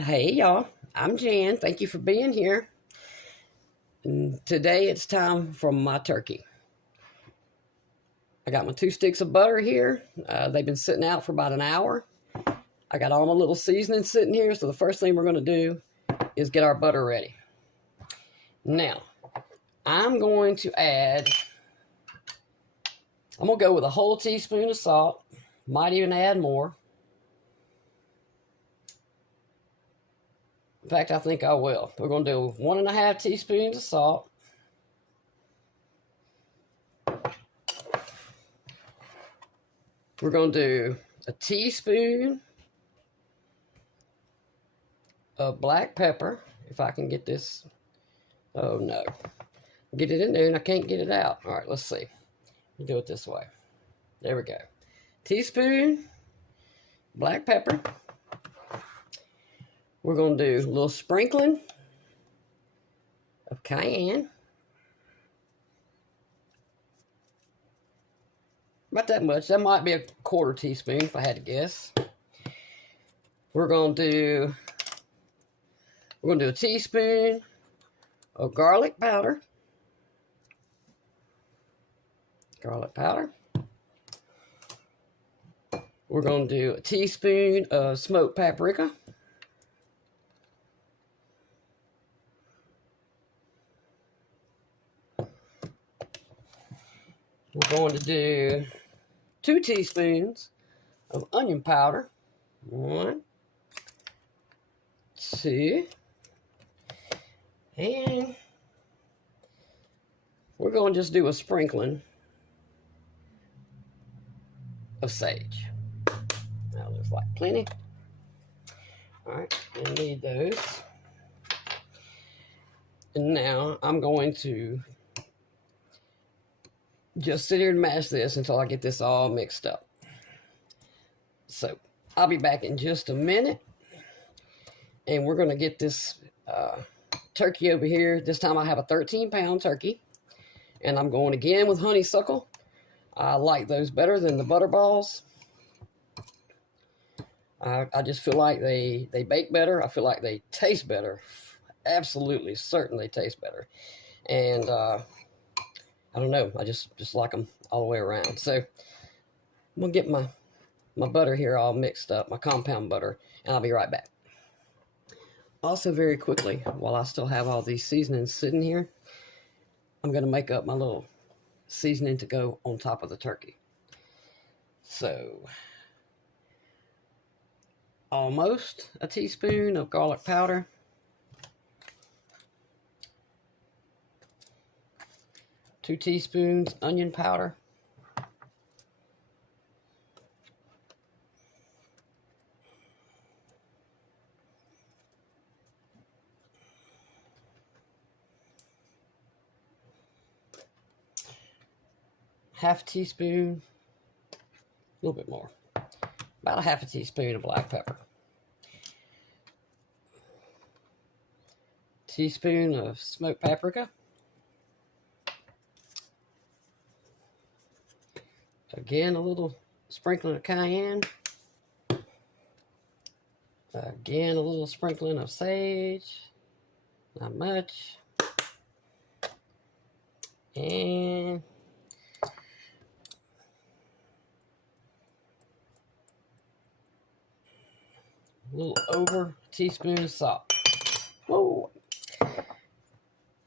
Hey y'all, I'm Jan. Thank you for being here. And today it's time for my turkey. I got my 2 sticks of butter here. They've been sitting out for about an hour. I got all my little seasoning sitting here. So the first thing we're going to do is get our butter ready. Now, I'm going to go with a whole teaspoon of salt. Might even add more. In fact, I think I will. We're going to do 1.5 teaspoons of salt. We're going to do a teaspoon of black pepper. If I can get this. Oh, no. Get it in there and I can't get it out. All right, let's see. You do it this way. There we go. Teaspoon black pepper. We're going to do a little sprinkling of cayenne. About that much. That might be a 1/4 teaspoon if I had to guess. We're going to do a teaspoon of garlic powder. Garlic powder. We're going to do a teaspoon of smoked paprika. We're going to do 2 teaspoons of onion powder. 1, 2, and we're going to just do a sprinkling of sage. That looks like plenty. All right, we need those. And now I'm going to just sit here and mash this until I get this all mixed up. So I'll be back in just a minute. And we're going to get this turkey over here. This time I have a 13-pound turkey. And I'm going again with honeysuckle. I like those better than the butter balls. I just feel like they bake better. I feel like they taste better. Absolutely certain they taste better. And I don't know. I just like them all the way around. So I'm going to get my butter here all mixed up, my compound butter, and I'll be right back. Also, very quickly, while I still have all these seasonings sitting here, I'm going to make up my little seasoning to go on top of the turkey. So, almost a teaspoon of garlic powder. 2 teaspoons onion powder. Half a teaspoon, a little bit more, about a half a teaspoon of black pepper. Teaspoon of smoked paprika. Again, a little sprinkling of cayenne. Again, a little sprinkling of sage. Not much. And a little over a teaspoon of salt. Whoa.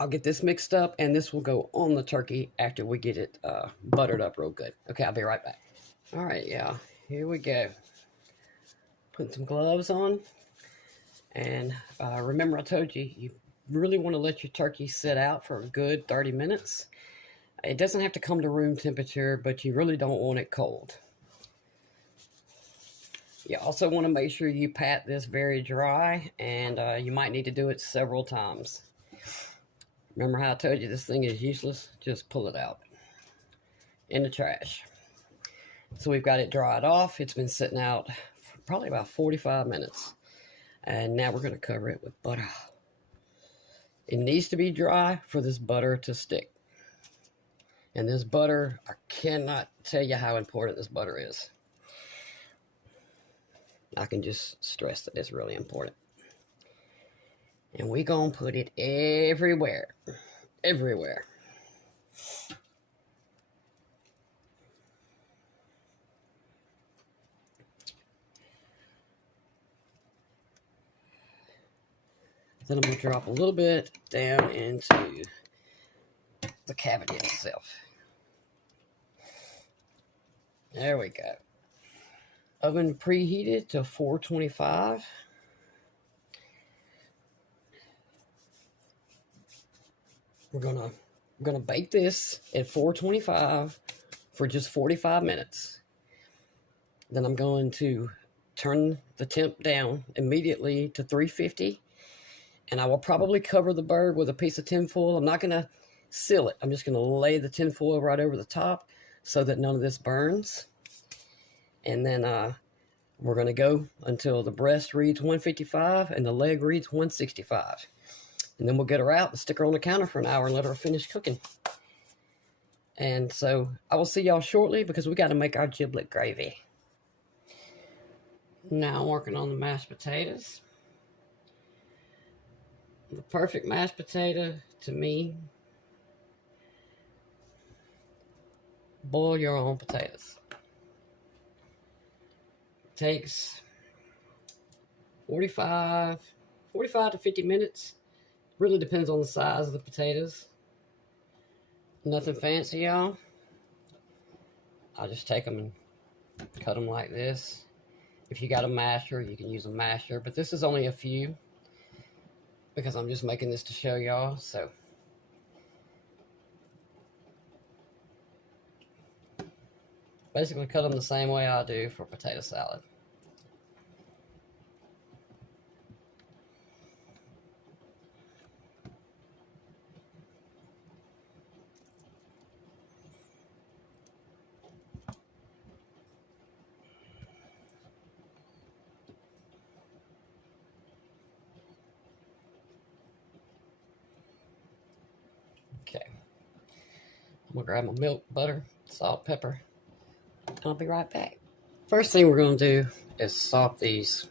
I'll get this mixed up, and this will go on the turkey after we get it buttered up real good. Okay, I'll be right back. All right, yeah, here we go. Put some gloves on. And remember I told you, you really want to let your turkey sit out for a good 30 minutes. It doesn't have to come to room temperature, but you really don't want it cold. You also want to make sure you pat this very dry, and you might need to do it several times. Remember how I told you this thing is useless? Just pull it out in the trash. So we've got it dried off. It's been sitting out for probably about 45 minutes. And now we're going to cover it with butter. It needs to be dry for this butter to stick. And this butter, I cannot tell you how important this butter is. I can just stress that it's really important. And we gonna put it everywhere. Everywhere. Then I'm gonna drop a little bit down into the cavity itself. There we go. Oven preheated to 425. We're gonna bake this at 425 for just 45 minutes. Then I'm going to turn the temp down immediately to 350, and I will probably cover the bird with a piece of tinfoil. I'm not gonna seal it. I'm just gonna lay the tinfoil right over the top so that none of this burns. And then we're gonna go until the breast reads 155 and the leg reads 165. And then we'll get her out and stick her on the counter for an hour and let her finish cooking. And so I will see y'all shortly because we got to make our giblet gravy. Now I'm working on the mashed potatoes. The perfect mashed potato to me, boil your own potatoes. It takes 45 to 50 minutes. Really depends on the size of the potatoes. Nothing fancy, y'all. I'll just take them and cut them like this. If you got a masher, you can use a masher, but this is only a few because I'm just making this to show y'all. So basically cut them the same way I do for potato salad. Okay, I'm gonna grab my milk, butter, salt, pepper, and I'll be right back. First thing we're gonna do is salt these,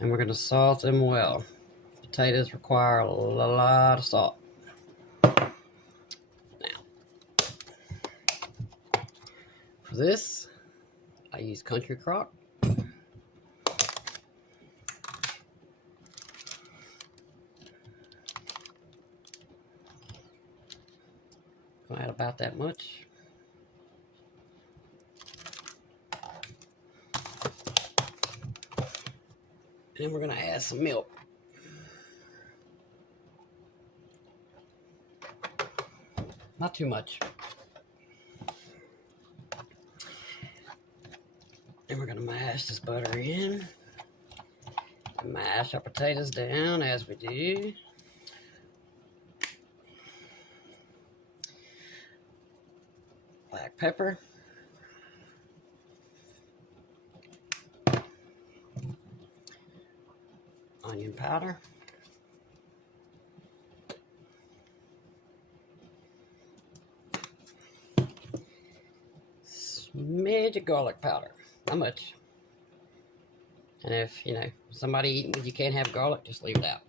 and we're gonna salt them well. Potatoes require a lot of salt. Now, for this, I use country crock. I'll add about that much. And then we're gonna add some milk. Not too much. And we're gonna mash this butter in. And mash our potatoes down as we do. Black pepper. Onion powder. Smidge of garlic powder. Not much. And if, you know, somebody eating with you can't have garlic, just leave it out.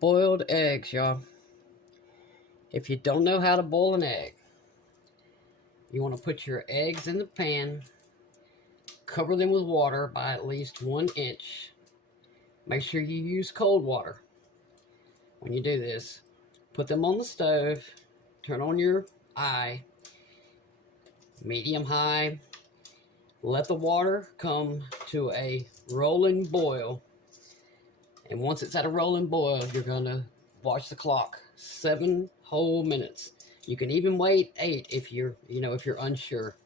Boiled eggs, y'all. If you don't know how to boil an egg, you want to put your eggs in the pan, cover them with water by at least 1 inch. Make sure you use cold water when you do this. Put them on the stove, turn on your eye, medium high, let the water come to a rolling boil. And once it's at a rolling boil, you're gonna watch the clock. 7 whole minutes. You can even wait 8 if you're unsure.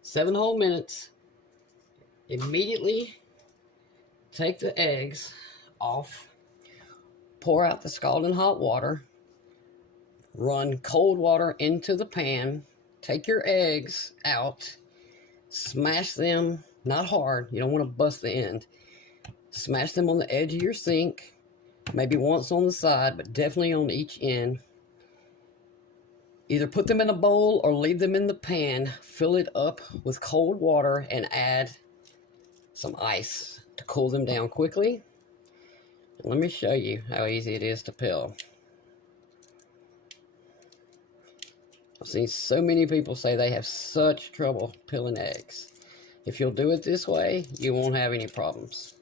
7 whole minutes. Immediately take the eggs off. Pour out the scalding hot water. Run cold water into the pan. Take your eggs out. Smash them, not hard. You don't want to bust the end. Smash them on the edge of your sink. Maybe once on the side, but definitely on each end. Either put them in a bowl or leave them in the pan, fill it up with cold water, and add some ice to cool them down quickly. And let me show you how easy it is to peel. I've seen so many people say they have such trouble peeling eggs. If you'll do it this way, you won't have any problems.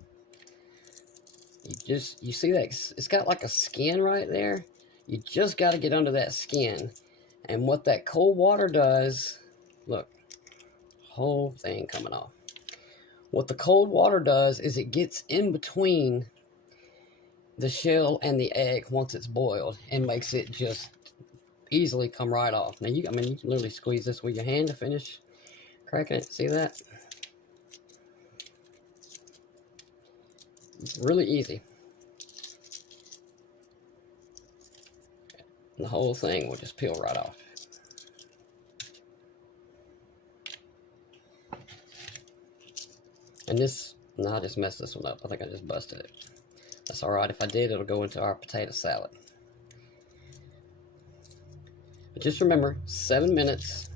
You see that it's got like a skin right there. You just got to get under that skin. And what that cold water does, look, whole thing coming off. What the cold water does is it gets in between the shell and the egg once it's boiled and makes it just easily come right off. Now, you can literally squeeze this with your hand to finish cracking it. See that? It's really easy. And the whole thing will just peel right off. And this, no, I just messed this one up. I think I just busted it. That's all right. If I did, it'll go into our potato salad. But just remember, 7 minutes,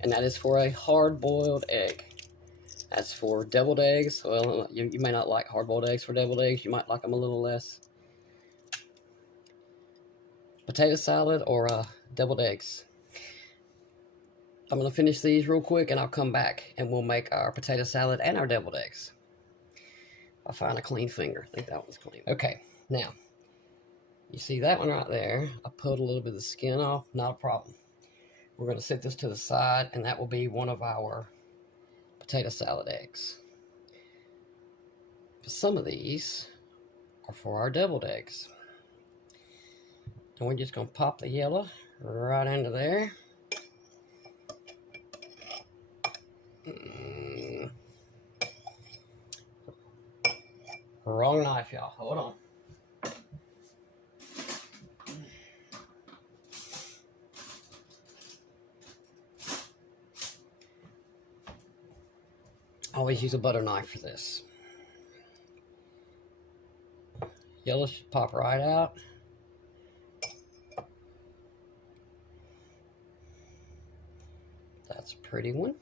and that is for a hard-boiled egg. As for deviled eggs, well, you may not like hard-boiled eggs for deviled eggs. You might like them a little less. Potato salad or deviled eggs. I'm going to finish these real quick, and I'll come back, and we'll make our potato salad and our deviled eggs. I'll find a clean finger. I think that one's clean. Okay, now, you see that one right there? I pulled a little bit of the skin off. Not a problem. We're going to set this to the side, and that will be one of our potato salad eggs. But some of these are for our deviled eggs. And we're just going to pop the yellow right into there. Wrong knife, y'all. Hold on. I always use a butter knife for this. Yellow should pop right out. That's a pretty one.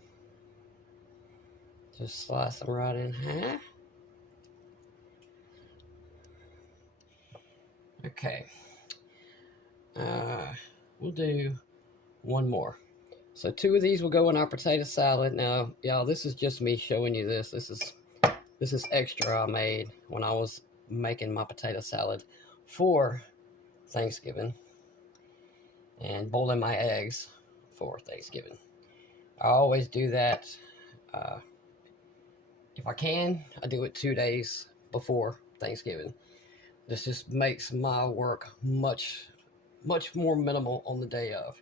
Just slice them right in half. Okay. We'll do one more. So 2 of these will go in our potato salad. Now, y'all, this is just me showing you this. This is extra I made when I was making my potato salad for Thanksgiving and boiling my eggs for Thanksgiving. I always do that. If I can, I do it 2 days before Thanksgiving. This just makes my work much more minimal on the day of.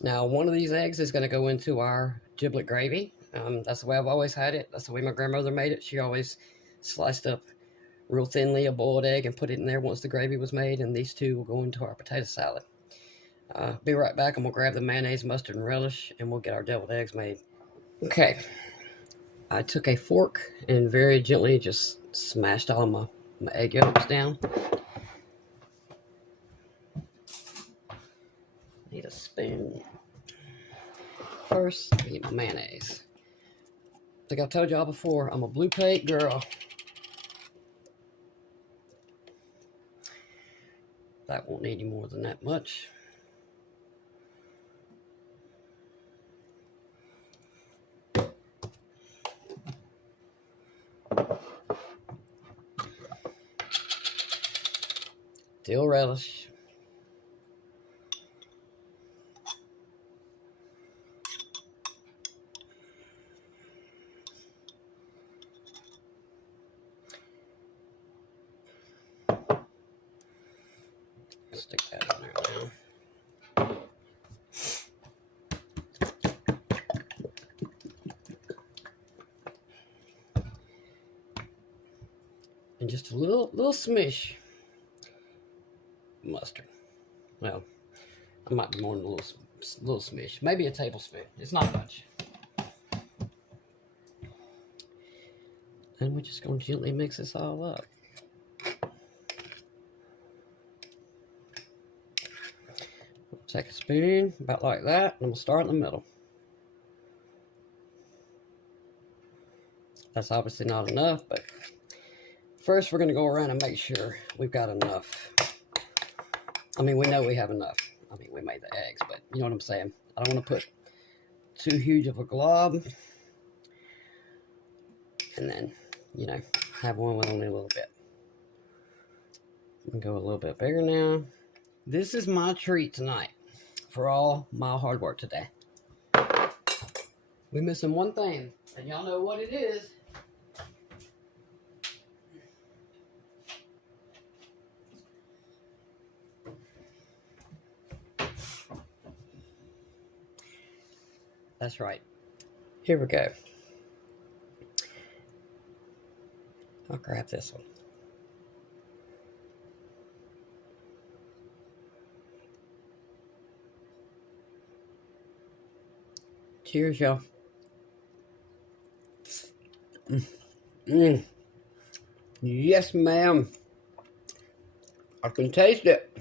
Now, one of these eggs is going to go into our giblet gravy. That's the way I've always had it. That's the way my grandmother made it. She always sliced up real thinly a boiled egg and put it in there once the gravy was made, and these 2 will go into our potato salad. Be right back, and we'll grab the mayonnaise, mustard, and relish, and we'll get our deviled eggs made. Okay, I took a fork and very gently just smashed all my egg yolks down. Need a spoon. First, I need my mayonnaise. I think I told y'all before, I'm a blue plate girl. That won't need any more than that much. Dill relish. Stick that in there now. And just a little smish mustard. Well, I might be more than a little smish. Maybe a tablespoon. It's not much. And we're just going to gently mix this all up. Take a spoon, about like that, and I'm going to start in the middle. That's obviously not enough, but first we're going to go around and make sure we've got enough. I mean, we know we have enough. I mean, we made the eggs, but you know what I'm saying. I don't want to put too huge of a glob. And then, you know, have one with only a little bit. I'm going to go a little bit bigger now. This is my treat tonight for all my hard work today. We're missing one thing, and y'all know what it is. That's right. Here we go. I'll grab this one. Cheers, y'all. Yes, ma'am. I can taste it.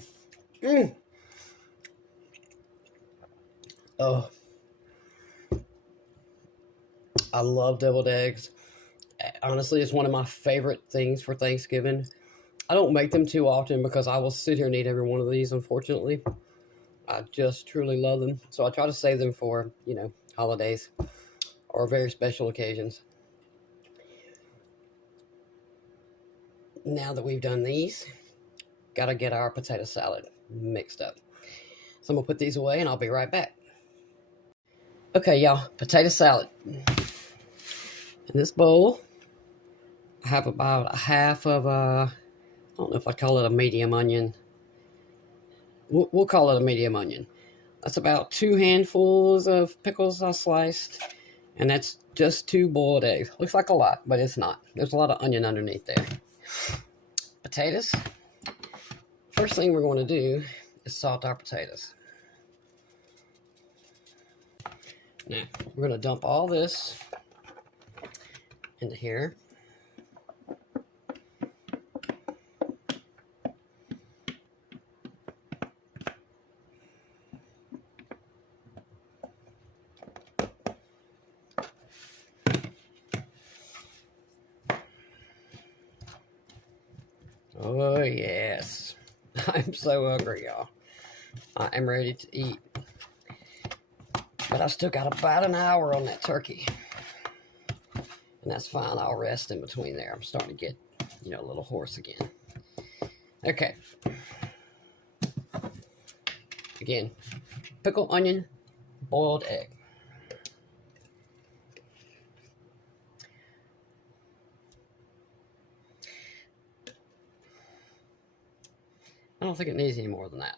Oh, I love deviled eggs. Honestly, it's one of my favorite things for Thanksgiving. I don't make them too often because I will sit here and eat every one of these, unfortunately. I just truly love them. So I try to save them for, you know, holidays or very special occasions. Now that we've done these, gotta get our potato salad mixed up. So I'm gonna put these away and I'll be right back. Okay, y'all, potato salad. In this bowl, I have about a half of I don't know if I'd call it a medium onion. We'll call it a medium onion. That's about 2 handfuls of pickles I sliced. And that's just 2 boiled eggs. Looks like a lot, but it's not. There's a lot of onion underneath there. Potatoes. First thing we're going to do is salt our potatoes. Now, we're going to dump all this into here. Oh, yes. I'm so hungry, y'all. I am ready to eat. But I still got about an hour on that turkey. And that's fine. I'll rest in between there. I'm starting to get, you know, a little hoarse again. Okay. Again, pickle, onion, boiled egg. I don't think it needs any more than that.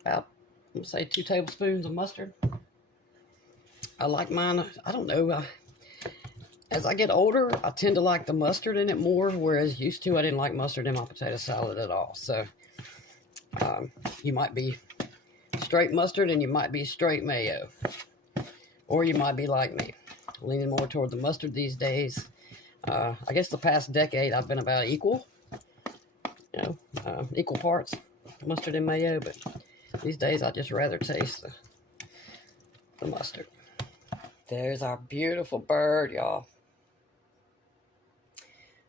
About, I'm gonna say 2 tablespoons of mustard. I like mine, I don't know, as I get older, I tend to like the mustard in it more, whereas used to I didn't like mustard in my potato salad at all. So you might be straight mustard and you might be straight mayo. Or you might be like me, leaning more toward the mustard these days. I guess the past decade I've been about equal, you know, equal parts mustard and mayo, but these days I just rather taste the mustard. There's our beautiful bird, y'all.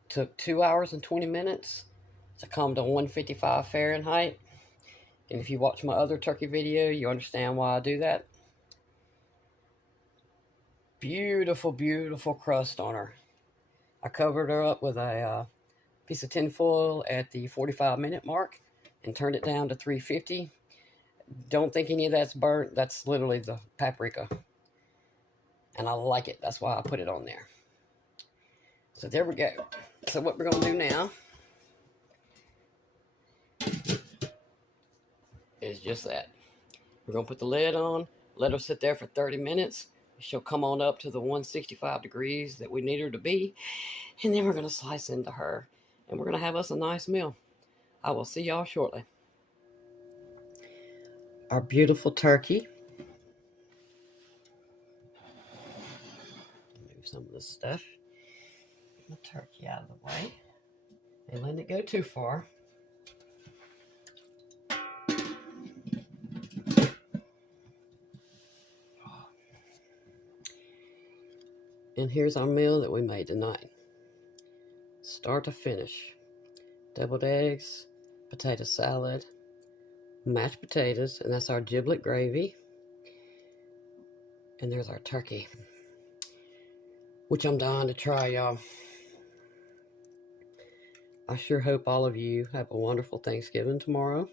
Took 2 hours and 20 minutes to come to 155 Fahrenheit. And if you watch my other turkey video, you understand why I do that. Beautiful, beautiful crust on her. I covered her up with a piece of tin foil at the 45-minute mark and turned it down to 350. Don't think any of that's burnt. That's literally the paprika. And I like it. That's why I put it on there. So there we go. So what we're going to do now is just that. We're going to put the lid on, let her sit there for 30 minutes. She'll come on up to the 165 degrees that we need her to be. And then we're going to slice into her. And we're going to have us a nice meal. I will see y'all shortly. Our beautiful turkey move some of this stuff. Get my turkey out of the way. And let it go too far. And here's our meal that we made tonight. Start to finish. Deviled eggs, potato salad, mashed potatoes, and that's our giblet gravy. And there's our turkey, which I'm dying to try, y'all. I sure hope all of you have a wonderful Thanksgiving tomorrow.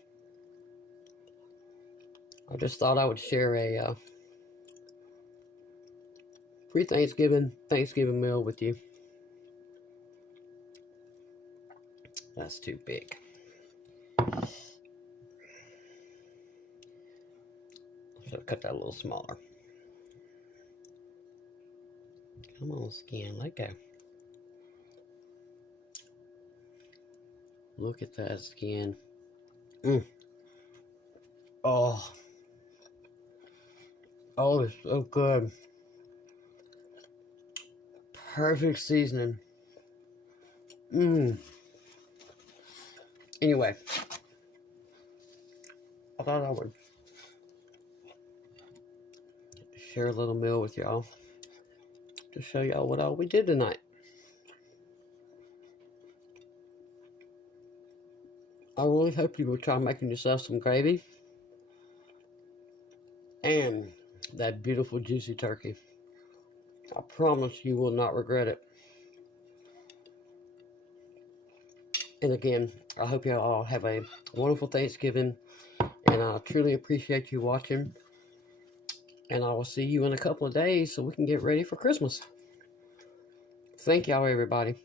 I just thought I would share a pre-Thanksgiving meal with you. That's too big. Should have cut that a little smaller. Come on, skin, let go. Look at that skin. Oh, it's so good. Perfect seasoning. Anyway, I thought I would share a little meal with y'all to show y'all what all we did tonight. I really hope you will try making yourself some gravy and that beautiful juicy turkey. I promise you will not regret it. And again, I hope you all have a wonderful Thanksgiving, and I truly appreciate you watching. And I will see you in a couple of days so we can get ready for Christmas. Thank y'all, everybody.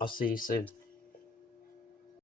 I'll see you soon.